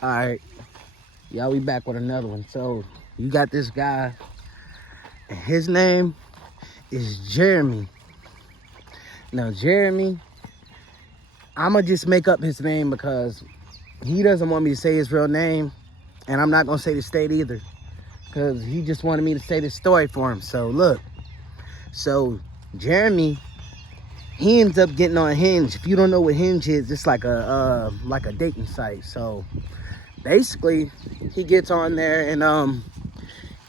All right, y'all, we back with another one. So you got this guy, and his name is Jeremy. Now, Jeremy, I'ma just make up his name because he doesn't want me to say his real name, and I'm not gonna say the state either, because he just wanted me to say this story for him. So look, so Jeremy, he ends up getting on Hinge. If you don't know what Hinge is, it's like a dating site. So basically, he gets on there, and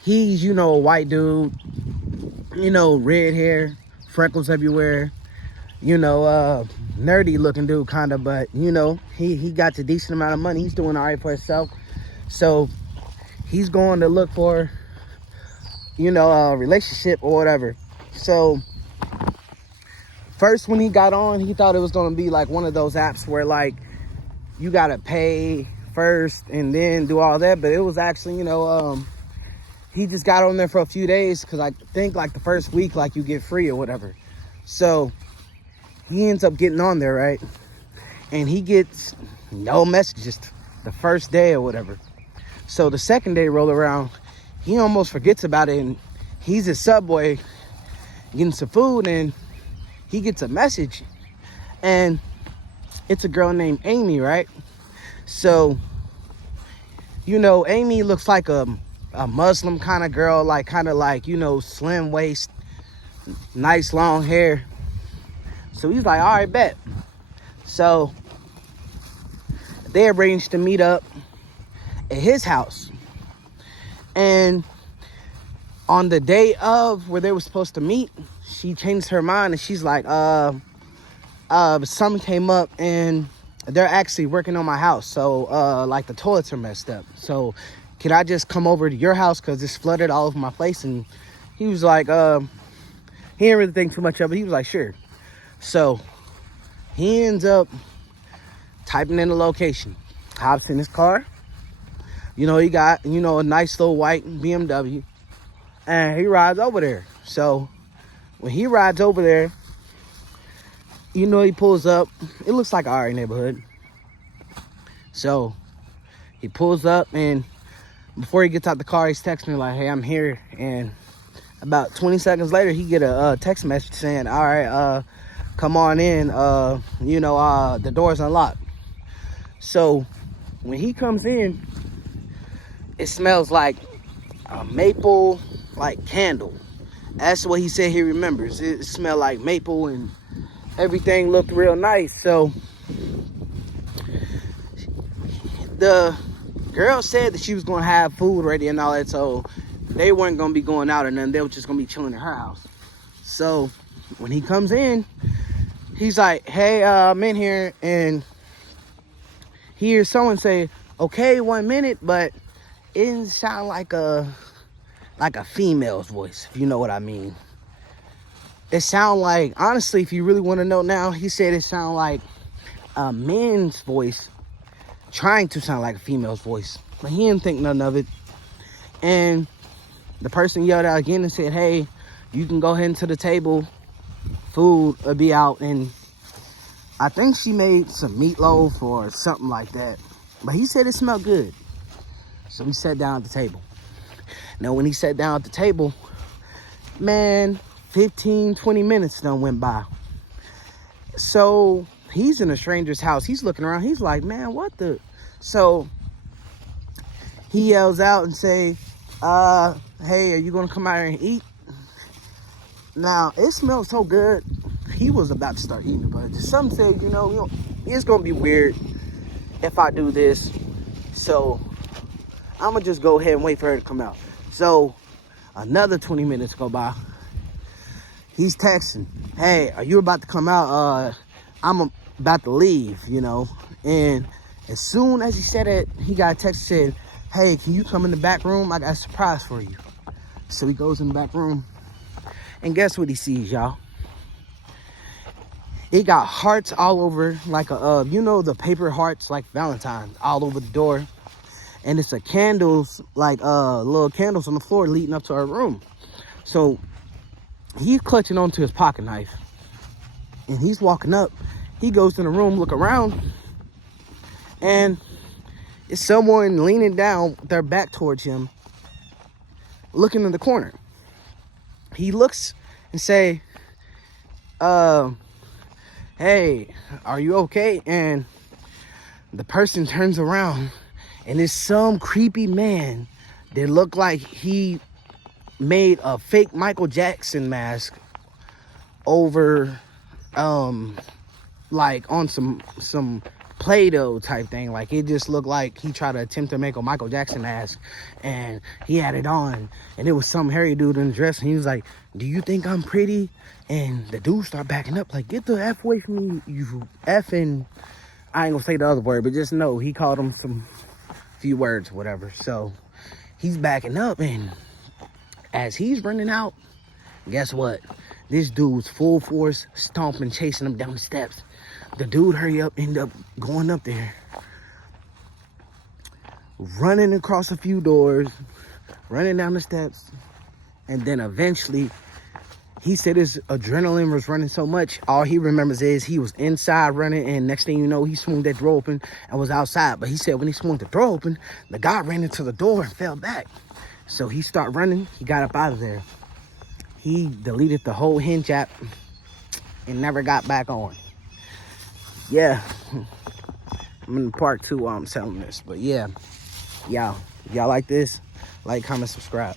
he's, a white dude, red hair, freckles everywhere, nerdy looking dude kind of, but he got a decent amount of money. He's doing all right for himself. So he's going to look for, a relationship or whatever. So first, when he got on, he thought it was going to be like one of those apps where like you got to pay first and then do all that. But it was actually, he just got on there for a few days, because I think like the first week, like you get free or whatever. So he ends up getting on there, right? And he gets no messages the first day or whatever. So the second day roll around, he almost forgets about it, and he's at Subway getting some food, and he gets a message, and it's a girl named Amy, right? So, Amy looks like a Muslim kind of girl, like kind of like, slim waist, nice long hair. So he's like, all right, bet. So they arranged to meet up at his house. And on the day of where they were supposed to meet, she changed her mind, and she's like, something came up, and they're actually working on my house. So, like the toilets are messed up. So can I just come over to your house, because it's flooded all over my place? And he was like, he didn't really think too much of it. He was like, sure. So he ends up typing in the location, hops in his car. He got, a nice little white BMW, and he rides over there. So when he rides over there, he pulls up. It looks like our neighborhood. So he pulls up, and before he gets out the car, he's texting me like, hey, I'm here. And about 20 seconds later, he get a text message saying, all right, come on in. The door's unlocked. So when he comes in, it smells like a maple, like candle. That's what he said he remembers. It smelled like maple, and everything looked real nice. So the girl said that she was going to have food ready and all that, so they weren't going to be going out or nothing. They were just going to be chilling at her house. So when he comes in, he's like, hey, I'm in here, and he hears someone say, okay, 1 minute, but it didn't sound like a female's voice, if you know what I mean. It sound like, honestly, if you really want to know now, he said it sounded like a man's voice trying to sound like a female's voice, but he didn't think nothing of it. And the person yelled out again and said, hey, you can go ahead into the table, food will be out. And I think she made some meatloaf or something like that, but he said it smelled good. So he sat down at the table. Now when he sat down at the table, man, 15-20 minutes done went by. So he's in a stranger's house. He's looking around. He's like, man, what the? So he yells out and say, hey, are you going to come out here and eat? Now, it smelled so good. He was about to start eating, but some said, it's going to be weird if I do this. So I'm going to just go ahead and wait for her to come out. So another 20 minutes go by. He's texting, hey, are you about to come out? I'm about to leave, And as soon as he said it, he got a text that said, hey, can you come in the back room? I got a surprise for you. So he goes in the back room, and guess what he sees, y'all? It got hearts all over, like the paper hearts, like Valentine's, all over the door. And it's a candles, like little candles on the floor leading up to our room. So he's clutching onto his pocket knife, and he's walking up. He goes in the room, look around, and It's someone leaning down with their back towards him, looking in the corner. He looks and say, hey, are you okay? And the person turns around, and it's some creepy man that looked like he made a fake Michael Jackson mask over, like on some Play-Doh type thing. Like, it just looked like he tried to attempt to make a Michael Jackson mask, and he had it on, and it was some hairy dude in the dress, and he was like, do you think I'm pretty? And the dude started backing up, like, get the F away from me, you effing, I ain't gonna say the other word, but just know he called him some few words, whatever. So he's backing up, and as he's running out, guess what? This dude's full force stomping, chasing him down the steps. The dude hurry up, end up going up there, running across a few doors, running down the steps, and then eventually, he said his adrenaline was running so much, all he remembers is he was inside running, and next thing you know, he swung that door open and was outside. But he said when he swung the door open, the guy ran into the door and fell back. So he started running, he got up out of there. He deleted the whole Hinge app and never got back on. Yeah, I'm in part 2 while I'm selling this, but yeah, y'all like this? Like, comment, subscribe.